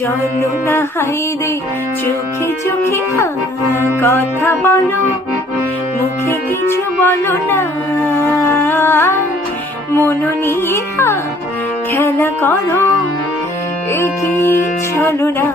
চলো না হাইরে চোখে চোখে কথা বলো, মুখে কিছু বলো না, মন নিয়ে খেলা করো, এগিয়ে চলো না।